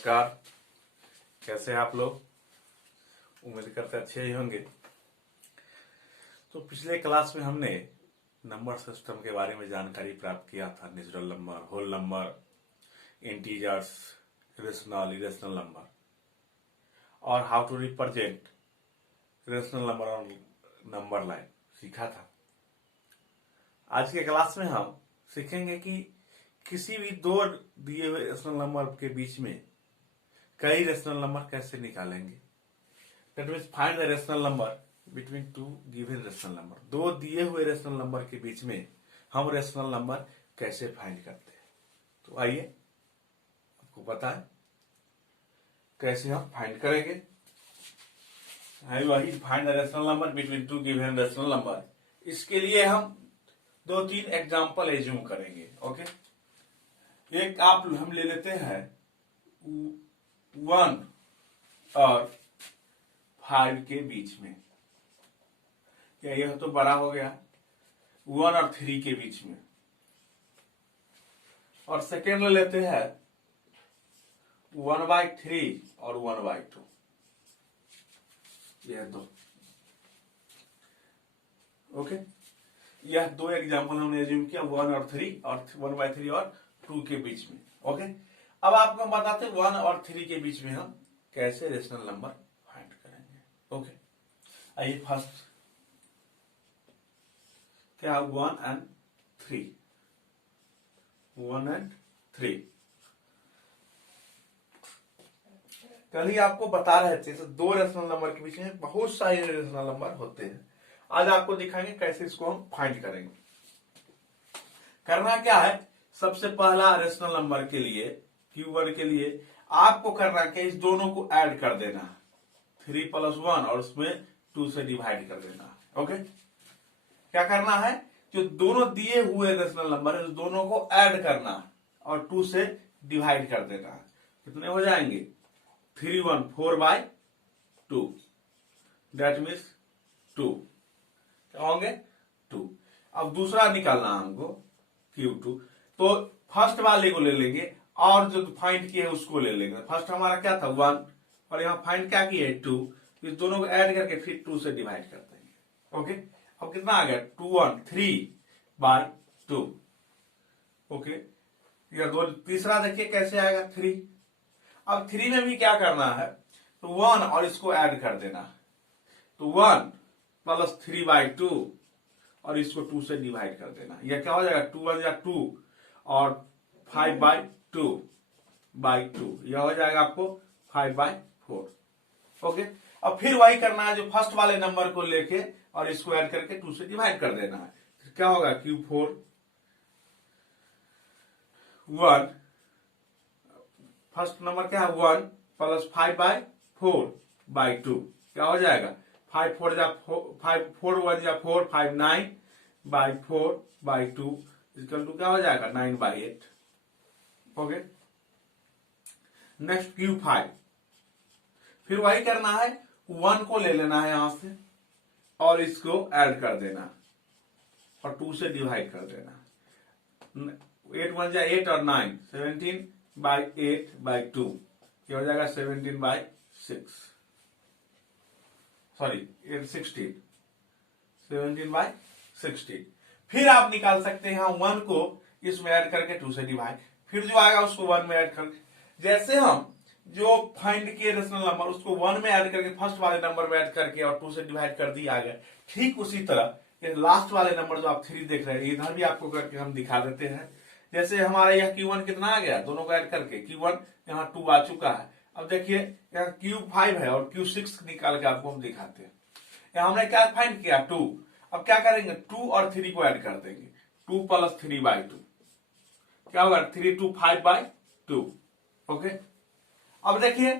नमस्कार। कैसे हैं आप लोग? उम्मीद करते अच्छे ही होंगे। तो पिछले क्लास में हमने नंबर सिस्टम के बारे में जानकारी प्राप्त किया था। Natural number, whole number, integers, rational, irrational number और how to represent rational number on number line सीखा था। आज के क्लास में हम सीखेंगे कि किसी भी दो दिए हुए रेशनल नंबर के बीच में कई रेशनल नंबर कैसे निकालेंगे। That means find the rational number between two given rational number. दो दिए हुए रेशनल नंबर के बीच में हम रेशनल नंबर कैसे फाइंड करते हैं। तो आइए आपको पता है कैसे हम फाइंड करेंगे। वही find the rational number between two given rational number. इसके लिए हम 2-3 एग्जाम्पल एज्यूम करेंगे। ओके, एक आप हम ले लेते हैं 1 और 5 के बीच में। क्या यह तो बड़ा हो गया 1 और 3 के बीच में। और सेकेंड ले लेते हैं 1/3 और 1/2। यह दो। ओके, यह दो एग्जाम्पल हमने एज्यूम किया 1 और 3 और 1/3 और 2 के बीच में। ओके, अब आपको हम बताते हैं 1 और 3 के बीच में हम कैसे रेशनल नंबर फाइंड करेंगे। ओके, आइए फर्स्ट क्या 1 and 3। 1 and 3 कल ही आपको बता रहे थे तो दो रेशनल नंबर के बीच में बहुत सारे रेशनल नंबर होते हैं। आज आपको दिखाएंगे कैसे इसको हम फाइंड करेंगे। करना क्या है, सबसे पहला रेशनल नंबर के लिए Q1 के लिए आपको करना क्या, इस दोनों को ऐड कर देना 3 + 1 और उसमें 2 से डिवाइड कर देना। ओके, क्या करना है, जो दोनों दिए हुए रेशनल नंबर है उस दोनों को ऐड करना और 2 से डिवाइड कर देना। कितने हो जाएंगे 3 1 4/2। दैट मीन्स 2 क्या होंगे 2। अब दूसरा निकालना हमको Q2, तो फर्स्ट वाले को ले लेंगे और जो फाइंड किए उसको ले लेंगे। फर्स्ट हमारा क्या था 1 और यहाँ फाइंड क्या किए 2। इस दोनों को ऐड करके फिर 2 से डिवाइड कर देंगे। ओके, अब कितना आ गया 2 1 3/2। ओके, यह दो। तीसरा देखिए कैसे आएगा 3। अब 3 में भी क्या करना है, तो 1 और इसको ऐड कर देना। तो 1 + 3/2 और इसको 2 से डिवाइड कर देना। यह क्या हो जाएगा 2 1 या 2 और 5/2/2। यह हो जाएगा आपको 5/4। ओके, अब फिर वही करना है जो फर्स्ट वाले नंबर को लेके और इसको ऐड करके 2 से डिवाइड कर देना है। क्या होगा Q4 1, फर्स्ट नंबर क्या है 1 + 5/4/2। क्या हो जाएगा 5 4 या 4 1 या 4 5 9/4/2 इक्वल टू क्या हो जाएगा 9/8। ओके, नेक्स्ट Q5, फिर वही करना है 1 को ले लेना है यहां से और इसको ऐड कर देना और 2 से डिवाइड कर देना। 8 1 या 8 और 9 17/8/2। ये हो जाएगा 17/6। सॉरी 16 17/16। फिर आप निकाल सकते हैं 1 को इसमें ऐड करके 2 से डिवाइड, फिर जो आएगा उसको 1 में ऐड करके। जैसे हम जो फाइंड किए रेशनल नंबर उसको 1 में ऐड करके फर्स्ट वाले नंबर में ऐड करके और 2 से डिवाइड कर दिया गया, ठीक उसी तरह ये लास्ट वाले नंबर जो आप 3 देख रहे हैं इधर भी आपको करके हम दिखा देते हैं। जैसे हमारा यह Q1 कितना आ गया, दोनों को ऐड करके Q1 यहाँ 2 आ चुका है। अब देखिए यहाँ Q5 है और Q6 निकाल के आपको हम दिखाते हैं। यहाँ हमने क्या फाइंड किया 2। अब क्या करेंगे 2 और 3 को ऐड कर देंगे 2 + 3/2। क्या होगा 3 2 5/2। ओके, अब देखिए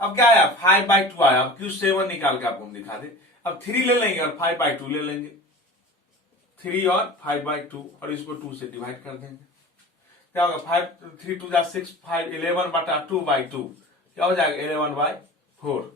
अब क्या आया 5/2 आया। अब Q7 निकाल के आपको हम दिखा दे। अब 3 ले लेंगे और 5/2 ले लेंगे, 3 और 5/2 और इसको 2 से डिवाइड कर देंगे। क्या होगा 5 3 2 6 5 11/2/2। क्या हो जाएगा 11/4।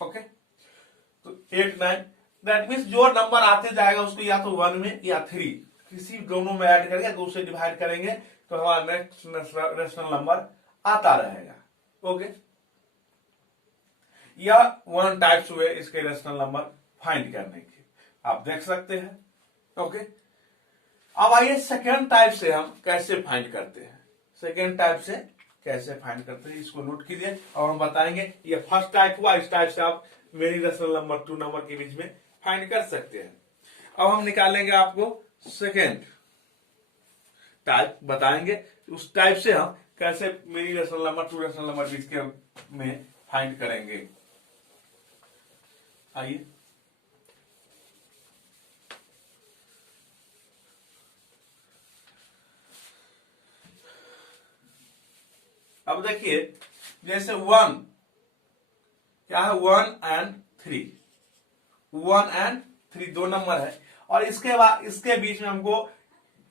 ओके, तो 8 9। दैट मीन्स जो नंबर आते जाएगा उसको या तो 1 में या 3 किसी दोनों में ऐड करके 2 से डिवाइड करेंगे तो हमारा नेक्स्ट रेशनल नंबर आता रहेगा। ओके, यह वन टाइप्स हुए इसके रेशनल नंबर फाइंड करने के, आप देख सकते हैं। ओके, अब आइए सेकेंड टाइप से हम कैसे फाइंड करते हैं। सेकेंड टाइप से कैसे फाइंड करते हैं इसको नोट कीजिए और हम बताएंगे। ये फर्स्ट टाइप हुआ, इस टाइप से आप many rational number to number के बीच में फाइंड कर सकते हैं। अब हम निकालेंगे आपको सेकेंड टाइप, बताएंगे उस टाइप से हम कैसे many rational number to rational number बीच के में फाइंड करेंगे। आइए, अब देखिए जैसे वन, क्या है, 1 और 3, 1 और 3 दो नंबर है और इसके बाद इसके बीच में हमको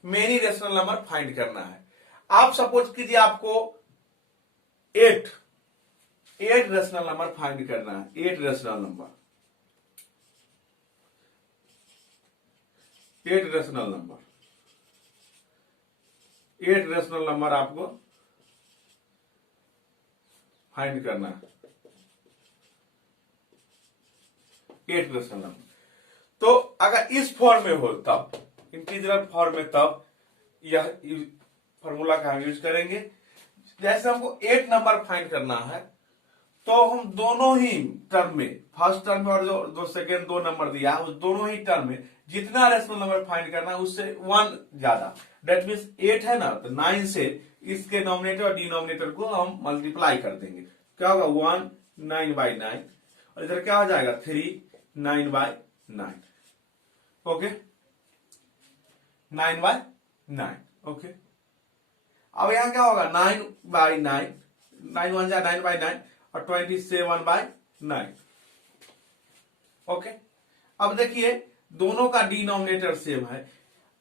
मेनी रेशनल नंबर फाइंड करना है। आप सपोज कीजिए आपको 8 रेशनल नंबर फाइंड करना है, 8 रेशनल नंबर, 8 रेशनल नंबर आपको फाइंड करना है, 8 रेशनल नंबर। तो अगर इस फॉर्म में हो तब, इंटीजरल फॉर्म में, तब यह फॉर्मूला का हम यूज करेंगे। जैसे हमको 8 नंबर फाइंड करना है तो हम दोनों ही टर्म में, फर्स्ट टर्म में और जो सेकेंड दो नंबर दिया उस दोनों ही टर्म में जितना रेशनल नंबर फाइंड करना है उससे 1 ज्यादा, डेट मीन्स 8 है ना, तो 9 से इसके नॉमिनेटर और डिनोमिनेटर को हम मल्टीप्लाई कर देंगे। क्या होगा, 1 9/9 और इधर क्या हो जाएगा 3 9/9। ओके, 9/9। ओके, अब यहां क्या होगा 9/9, 9 1 जा 9/9 और 27/9। ओके, अब देखिए दोनों का डिनोमिनेटर सेम है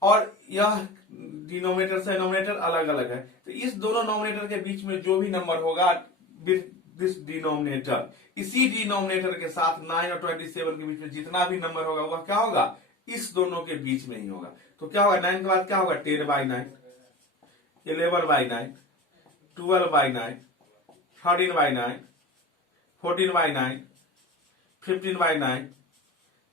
और यह डिनोमिनेटर से नोमिनेटर अलग अलग है, तो इस दोनों नोमिनेटर के बीच में जो भी नंबर होगा विद दिस डिनोमिनेटर, इसी डिनोमिनेटर के साथ 9 और 27 के बीच में जितना भी नंबर होगा वह क्या होगा, इस दोनों के बीच में ही होगा। तो क्या होगा, 9 के बाद क्या होगा 10/9, 11/9, 12/9, 13/9, 14/9, 15/9,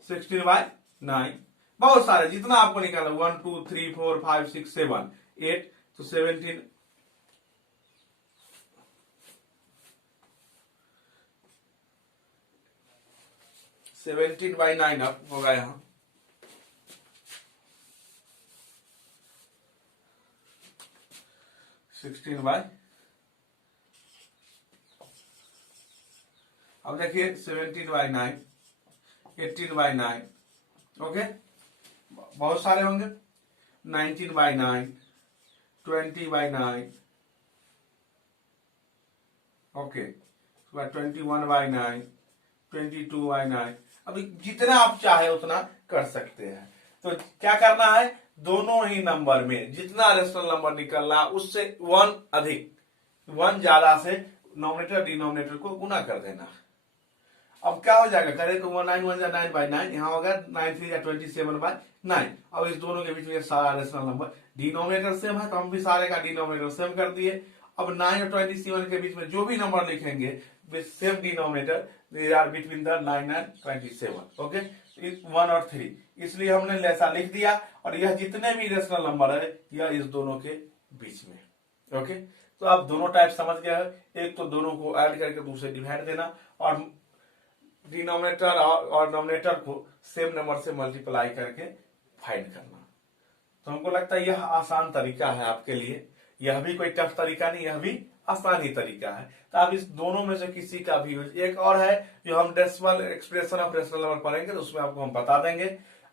16/9, बहुत सारे, जितना आपको निकालना 1 2 3 4 5 6 7 8, तो 17/9 अब होगा यहां। अब देखिए 17/9, 18/9, ओके, बहुत सारे होंगे, 19/9, 20/9, ओके, 21/9, 22/9। अभी जितना आप चाहे उतना कर सकते हैं। तो क्या करना है, दोनों ही नंबर में जितना रेशनल नंबर निकलना उससे 1 अधिक, 1 ज्यादा से नॉमिनेटर डिनोमिनेटर को गुना कर देना। अब क्या हो जाएगा, करें तो 9 1 9/9, यहाँ होगा 9 3 27/9। अब इस दोनों के बीच में सारा रेशनल नंबर डिनोमिनेटर सेम है तो हम भी सारे का डिनोमिनेटर सेम कर दिए। अब 9 और 27 के बीच में जो भी नंबर लिखेंगे same denominator, they are between the 9 and 27। Okay, 1 और 3, इसलिए हमने ऐसा लिख दिया। और यह जितने भी रेशनल नंबर है यह इस दोनों के बीच में। ओके, तो आप दोनों टाइप समझ गए हैं। एक तो दोनों को ऐड करके दूसरे डिवाइड देना और डिनोमिनेटर और नोमिनेटर को सेम नंबर से मल्टीप्लाई करके फाइंड करना। तो हमको लगता है यह आसान तरीका है आपके लिए, यह भी कोई टफ तरीका नहीं, यह भी आसान ही तरीका है। तो आप इस दोनों में से किसी का भी यूज, एक और है जो हम decimal expression of rational number पढ़ेंगे तो उसमें आपको हम बता देंगे।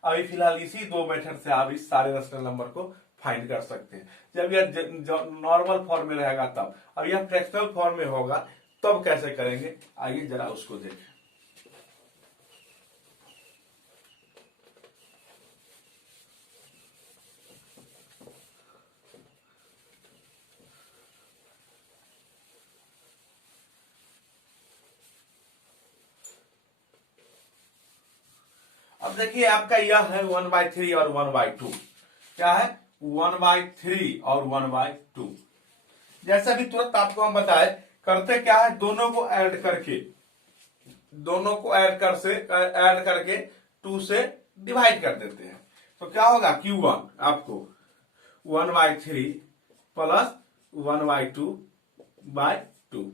अभी फिलहाल इसी दो मेथड से आप इस सारे रेशनल नंबर को फाइंड कर सकते हैं। जब यह नॉर्मल फॉर्म में रहेगा तब, अब यह फ्रैक्शनल फॉर्म में होगा तब कैसे करेंगे, आइए जरा उसको देखें। अब देखिए आपका यह है 1/3 और 1/2, क्या है 1/3 और 1/2। जैसे अभी तुरंत आपको हम बताए, करते क्या है, दोनों को ऐड करके, दोनों को ऐड करके 2 से डिवाइड कर देते हैं। तो क्या होगा, Q1 आपको 1/3 प्लस 1/2/2।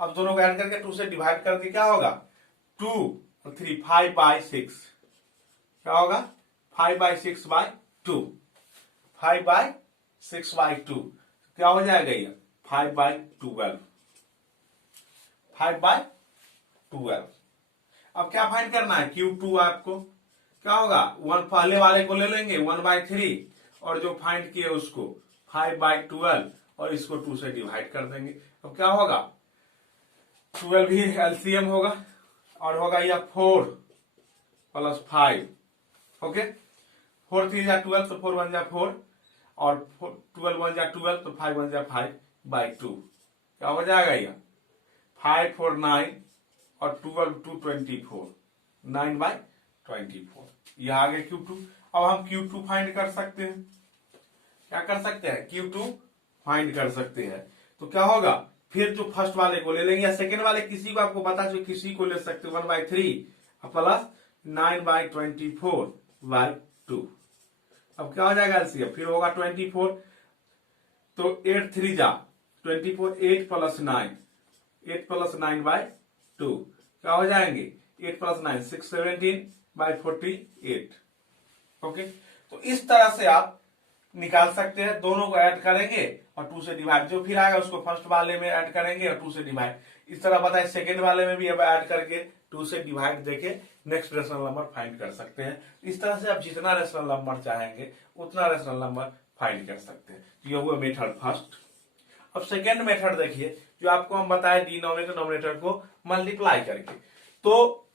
अब दोनों को ऐड करके 2 से डिवाइड करके क्या होगा, 2 और 3 5/6। क्या होगा, 5/6/2, 5/6/2 क्या हो जाएगा ये, 5/12, 5/12। अब क्या फाइंड करना है, Q2 आपको क्या होगा, 1 पहले वाले को ले लेंगे 1/3 और जो फाइंड किए उसको 5/12 और इसको 2 से डिवाइड कर देंगे। अब क्या होगा, 12 ही एलसीएम होगा और होगा यह 4 + 5। ओके, 4 3 जा 12, तो 4 1 जा 4 और 12 1 जा 12, तो 5 1 जा 5/2। क्या हो जाएगा, यह 5 4 9 और 12 2 24, 9/24। यह आ गया Q2। अब हम Q2 फाइंड कर सकते हैं। क्या कर सकते हैं, Q2 फाइंड कर सकते हैं। तो क्या होगा, फिर जो फर्स्ट वाले को ले लेंगे या सेकेंड वाले किसी को आपको बता जो किसी को ले सकते, 1/3 प्लस 9/24/2। अब क्या हो जाएगा एलसीएम, फिर होगा 24, तो 8 3 जा 24, 8 + 9, 8 + 9/2 क्या हो जाएंगे, 8 + 9 6 17/48। ओके, तो इस तरह से आप निकाल सकते हैं। दोनों को ऐड करेंगे और 2 से डिवाइड, जो फिर आएगा उसको फर्स्ट वाले में ऐड करेंगे और 2 से डिवाइड। इस तरह बताए सेकेंड वाले में भी अब ऐड करके 2 से डिवाइड देके नेक्स्ट रेशनल नंबर फाइंड कर सकते हैं। इस तरह से आप जितना रेशनल नंबर चाहेंगे उतना रेशनल नंबर फाइंड कर सकते हैं। यह हुआ मेथड फर्स्ट। अब सेकेंड मेथड देखिए, जो आपको हम बताए डिनोमिनेटर नोमिनेटर को मल्टीप्लाई करके। तो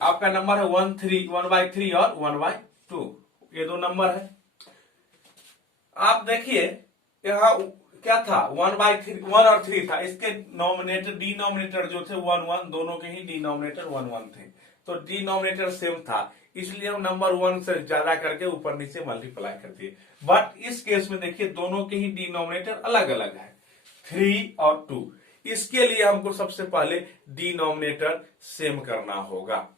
आपका नंबर है 1/3 और 1/2, ये दो नंबर है। आप देखिए यहाँ क्या था, 1/3 1 और 3 था, इसके नॉमिनेटर डिनोमिनेटर जो थे 1 1, दोनों के ही डिनोमिनेटर 1 1 थे, तो डिनोमिनेटर सेम था, इसलिए हम नंबर 1 से ज्यादा करके ऊपर नीचे मल्टीप्लाई कर दिए। बट इस केस में देखिए दोनों के ही डिनोमिनेटर अलग अलग है, 3 और 2। इसके लिए हमको सबसे पहले डिनोमिनेटर सेम करना होगा।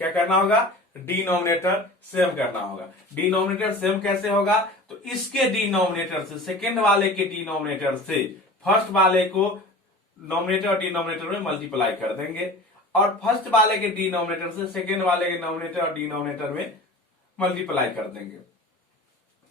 क्या करना होगा, डिनोमिनेटर सेम करना होगा। डिनोमिनेटर सेम कैसे होगा, तो इसके डिनोमिनेटर से सेकेंड वाले के डिनोमिनेटर से फर्स्ट वाले को नॉमिनेटर और डिनोमिनेटर में मल्टीप्लाई कर देंगे और फर्स्ट वाले के डिनोमिनेटर से सेकेंड वाले के नॉमिनेटर और डिनोमिनेटर में मल्टीप्लाई कर देंगे।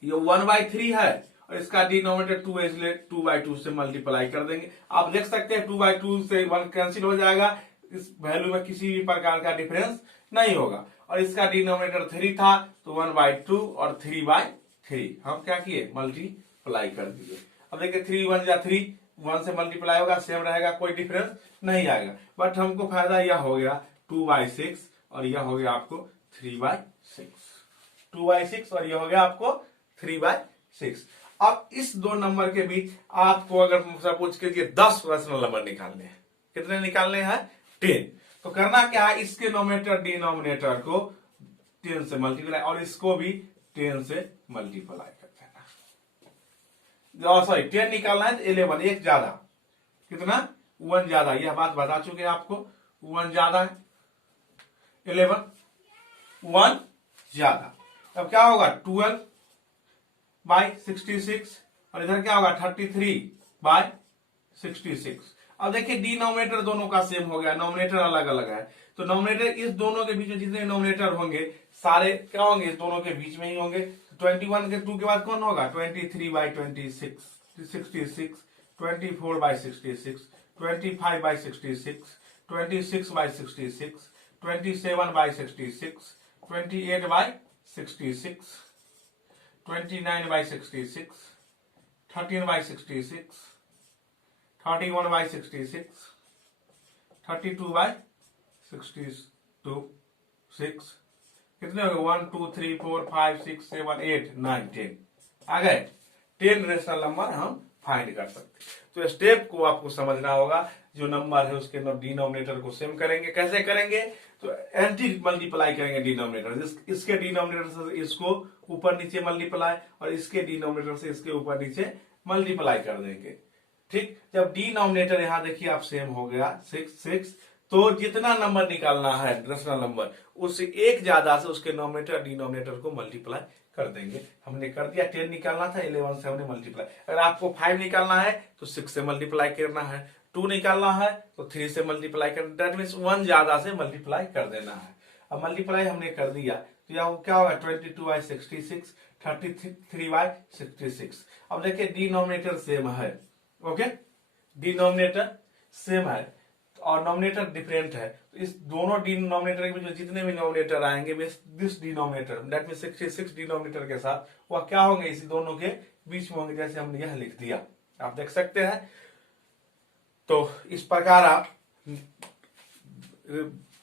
ये 1/3 है और इसका डिनोमिनेटर 2 है, इसलिए 2/2 से मल्टीप्लाई कर देंगे। आप देख सकते हैं 2/2 से 1 कैंसिल हो जाएगा, इस वैल्यू में किसी भी प्रकार का डिफरेंस नहीं होगा। और इसका डिनोमिनेटर 3 था, तो 1/2 और 3/3 हम क्या किए, मल्टीप्लाई कर दिए। अब देखिए 3 1 जा 3, 1 से मल्टीप्लाई होगा, सेम रहेगा, कोई डिफरेंस नहीं आएगा। बट हमको फायदा यह हो गया 2/6 और यह हो गया आपको 3/6, 2/6 और यह हो गया आपको 3/6। अब इस दो नंबर के बीच आपको अगर सपोज कीजिए 10 रेशनल नंबर निकालने हैं, कितने निकालने हैं, 10। तो करना क्या है, इसके नॉमिनेटर डिनोमिनेटर को 10 से मल्टीप्लाई और इसको भी 10 से मल्टीप्लाई कर देना। सॉरी 10 निकालना है तो 11, एक ज्यादा, कितना, 1 ज्यादा, यह बात बता चुके हैं आपको, 1 ज्यादा है, 11 1 ज्यादा। अब क्या होगा 12/66 और इधर क्या होगा 33/66। अब देखिए डिनोमिनेटर दोनों का सेम हो गया, नॉमिनेटर अलग अलग है, तो नॉमिनेटर इस दोनों के बीच में जितने नॉमिनेटर होंगे सारे क्या होंगे, इस दोनों के बीच में ही होंगे। 21 के 2 के बाद कौन होगा, 23/26, 66, 24/66, 25/66, 26/66, 27/66, 28/66, 29/66, 13/66, 31/66, 32/66, कितने हो गए, 1 2 3 4 5 6 7 8 9 10 आ गए। 10 रेशनल नंबर हम फाइंड कर सकते। तो स्टेप को आपको समझना होगा, जो नंबर है उसके डिनोमिनेटर को सेम करेंगे। कैसे करेंगे, तो एंटी मल्टीप्लाई करेंगे डिनोमिनेटर, इसके डिनोमिनेटर से इसको ऊपर नीचे मल्टीप्लाई और इसके डिनोमिनेटर से इसके ऊपर नीचे मल्टीप्लाई कर देंगे। ठीक, जब डिनोमिनेटर यहाँ देखिए आप सेम हो गया 6, तो जितना नंबर निकालना है रेशनल नंबर उससे एक ज्यादा से उसके नोमिनेटर और डिनोमिनेटर को मल्टीप्लाई कर देंगे। हमने कर दिया, 10 निकालना था 11 से हमने मल्टीप्लाई। अगर आपको 5 निकालना है तो 6 से मल्टीप्लाई करना है, 2 निकालना है तो 3 से मल्टीप्लाई करना, दैट मीन्स 1 ज्यादा से मल्टीप्लाई कर देना है। अब मल्टीप्लाई हमने कर दिया तो यहाँ क्या होगा 22/66, 33/66। अब देखिए डिनोमिनेटर सेम है, ओके, डिनोमिनेटर सेम है और नॉमिनेटर डिफरेंट है, तो इस दोनों डिनोमिनेटर के बीच में जितने भी नॉमिनेटर आएंगे this denominator that mean 66 denominator के साथ वह क्या होंगे, इसी दोनों के बीच में होंगे, जैसे हमने यह लिख दिया, आप देख सकते हैं। तो इस प्रकार आप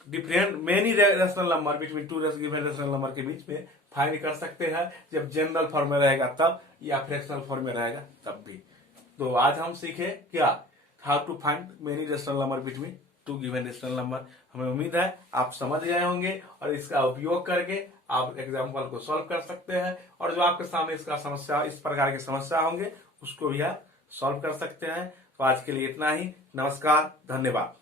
different many rational number between two given rational number के बीच में फाइंड कर सकते हैं, जब जनरल फॉर्म में रहेगा तब या फ्रैक्शनल फॉर्म में रहेगा तब भी। तो आज हम सीखे क्या, how to find many rational number between two given rational number. हमें उम्मीद है आप समझ गए होंगे और इसका उपयोग करके आप एग्जाम्पल को सॉल्व कर सकते हैं, और जो आपके सामने इसका समस्या, इस प्रकार की समस्या होंगे उसको भी आप सॉल्व कर सकते हैं। तो आज के लिए इतना ही, नमस्कार, धन्यवाद।